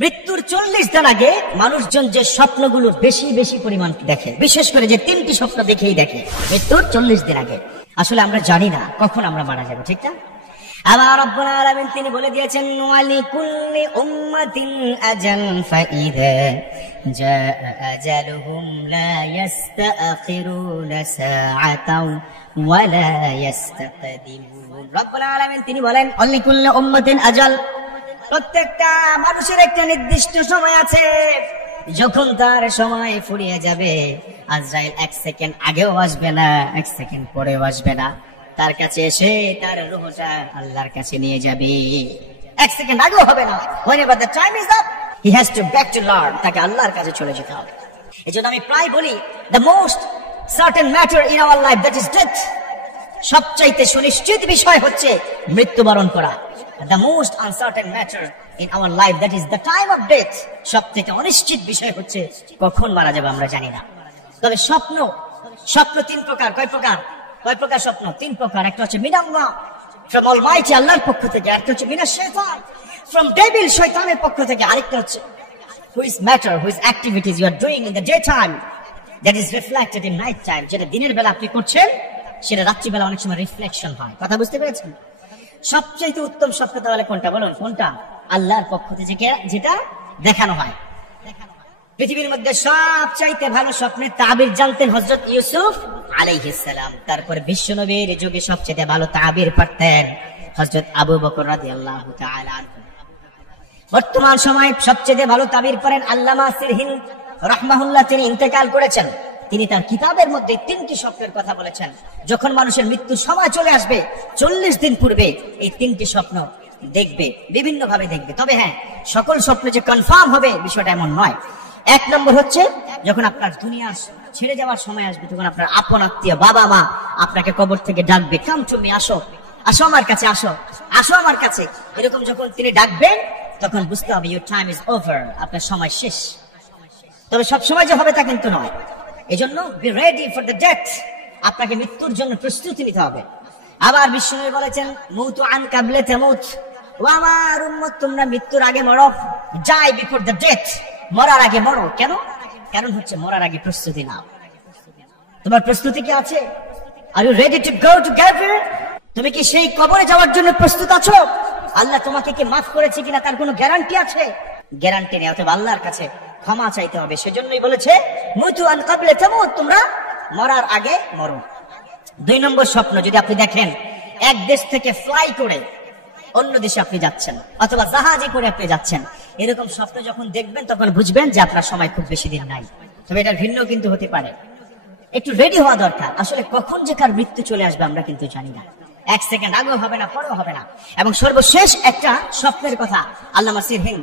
মৃত্যুর 40 দিন আগে মানুষজন যে স্বপ্নগুলো বেশি বেশি পরিমাণ দেখে, বিশেষ করে যে 3টি স্বপ্ন দেখেই দেখে মৃত্যুর 40 দিন আগে। আসলে আমরা জানি না কখন আমরা মারা যাব, ঠিক না? আবার রব্বুল আলামিন তিনি বলে দিয়েছেন, ওয়ালিকুল্লি উম্মাতিন আজাল ফাইযা জাআ আজালুহুম লা ইস্তাখিরুনা সাআতাও ওয়া লা ইস্তাকদিমুন। রব্বুল আলামিন তিনি বলেন, ওয়ালিকুল্লি উম্মাতিন আজাল, প্রত্যেকটা মানুষের একটা নির্দিষ্ট সময় আছে, যখন তার সময় ফুরিয়ে যাবে আজরাইল 1 সেকেন্ড আগেও আসবে না, 1 সেকেন্ড পরেও আসবে না, তার কাছে এসে তার রূহটা আল্লাহর কাছে নিয়ে যাবে। 1 সেকেন্ড আগেও হবে না। whenever the time is up he has to back to Lord, তাকে আল্লাহর কাছে চলে যেতে হবে। এজন্য আমি প্রায় বলি, the most certain matter in our life, that is death। সবচাইতে সুনিশ্চিত বিষয় হচ্ছে মৃত্যুবরণ করা। The most uncertain matter in our life, that is the time of death। সবথেকে অনিশ্চিত বিষয় হচ্ছে কখন মারা যাবে আমরা জানি না। তবে স্বপ্ন 3 প্রকার। কয় প্রকার স্বপ্ন? 3 প্রকার। একটা হচ্ছে মিনাল্লাহ, from Almighty, আল্লাহর পক্ষ থেকে। একটা হচ্ছে মিনাশ শাইতান, from devil, শয়তানের পক্ষ থেকে। আরেকটা হচ্ছে whose matter, whose activities you are doing in the daytime, that is reflected in night time। যেটা দিনের বেলা আপনি করছেন সেটা রাত্রিবেলা অনেক সময় রিফ্লেকশন হয়। কথা বুঝতে পেরেছেন? সবচেয়ে উত্তম স্বপ্ন তাহলে কোনটা বলুন? কোনটা? আল্লাহর পক্ষ থেকে যেটা দেখানো হয়। পৃথিবীর মধ্যে সবচাইতে ভালো স্বপ্নের তাবির জানতেন হযরত ইউসুফ আলাইহিস সালাম। তারপর বিশ্বনবীর যুগে সবচেয়ে ভালো তাবির পারতেন হযরত আবু বকর রাদিয়াল্লাহু তাআলা আনহু। বর্তমান সময়ে সবচেয়ে ভালো তাবির পারেন আল্লামা সিরহিন রাহমাহুল্লাহ, তিনি ইন্তেকাল করেছেন। তিনি তার কিতাবের মধ্যে 3টি স্বপ্নের কথা বলেছেন। যখন মানুষের মৃত্যুর সময় চলে আসবে 40 দিন পূর্বে এই 3টি স্বপ্ন দেখবে, বিভিন্ন ভাবে দেখবে। তবে হ্যাঁ, সকল স্বপ্ন যে কনফার্ম হবে বিষয়টা এমন নয়। 1 নম্বর হচ্ছে, যখন আপনার দুনিয়া ছেড়ে যাওয়ার সময় আসবে, তখন আপনার আপন আত্মীয় বাবা মা আপনাকে কবর থেকে ডাকবে, কাম টু মি, আসো আমার কাছে, আসো আমার কাছে। এরকম যখন তিনি ডাকবেন তখন বুঝতে হবে ইউর টাইম ইজ ওভার, আপনার সময় শেষ। তবে সব সময় যে হবে তা কিন্তু নয়। এজন্য be ready for the death, আপনাকে মৃত্যুর জন্য প্রস্তুতি নিতে হবে। আবার বিশ্বনবী বলেছেন, মুতু আন কাবলে তামুত, ও আমার উম্মত তোমরা মৃত্যুর আগে মরো, যাই বিফোর দ্য ডেথ, মরার আগে মরো। কেন? কারণ হচ্ছে মরার আগে প্রস্তুতি নাও। তোমার প্রস্তুতি কি আছে? Are you ready to go to গ্যাভিয়ার? তুমি কি সেই কবরে যাওয়ার জন্য প্রস্তুত আছো? আল্লাহ তোমাকে কি মাফ করেছে কিনা তার কোনো গ্যারান্টি আছে? গ্যারান্টি নেই। অতএব আল্লাহর কাছে ক্ষমা চাইতে হবে। সেজন্যই বলেছে, মুতু আন কাবলে তামুত, তোমরা মরার আগে মরো। 2 নম্বর স্বপ্ন, যদি আপনি দেখেন এক দেশ থেকে ফ্লাই করে অন্য দেশে আপনি যাচ্ছেন, অথবা জাহাজে করে আপনি যাচ্ছেন, এরকম স্বপ্ন যখন দেখবেন তখন বুঝবেন যে আপনার সময় খুব বেশি দিন নাই। তবে এটার ভিন্ন কিন্তু হতে পারে। একটু রেডি হওয়া দরকার। আসলে কখন যে কার মৃত্যু চলে আসবে আমরা কিন্তু জানি না। 1 সেকেন্ড আগেও হবে না, পরেও হবে না। এবং সর্বশেষ একটা স্বপ্নের কথা আল্লামা সিরহিন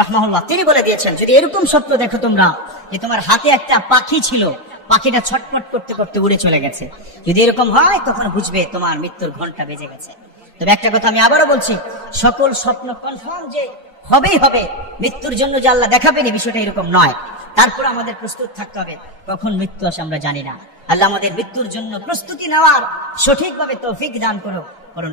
রাহমাহুল্লাহ তিনি বলে দিয়েছেন, যদি এরকম স্বপ্ন দেখো তোমরা যে তোমার হাতে একটা পাখি ছিল, পাখিটা ছটফট করতে করতে উড়ে চলে গেছে, যদি এরকম হয় তখন বুঝবে তোমার মৃত্যুর ঘন্টা বেজে গেছে। তবে একটা কথা আমি আবারও বলছি, সকল স্বপ্ন কনফার্ম যে হবেই হবে, মৃত্যুর জন্য যে আল্লাহ দেখাবেনি বিষয়টা এরকম নয়। তারপর আমাদের প্রস্তুত থাকতে হবে। কখন মৃত্যু আসে আমরা জানি না। আল্লাহ আমাদের মৃত্যুর জন্য প্রস্তুতি নেওয়ার সঠিকভাবে তৌফিক দান করুন।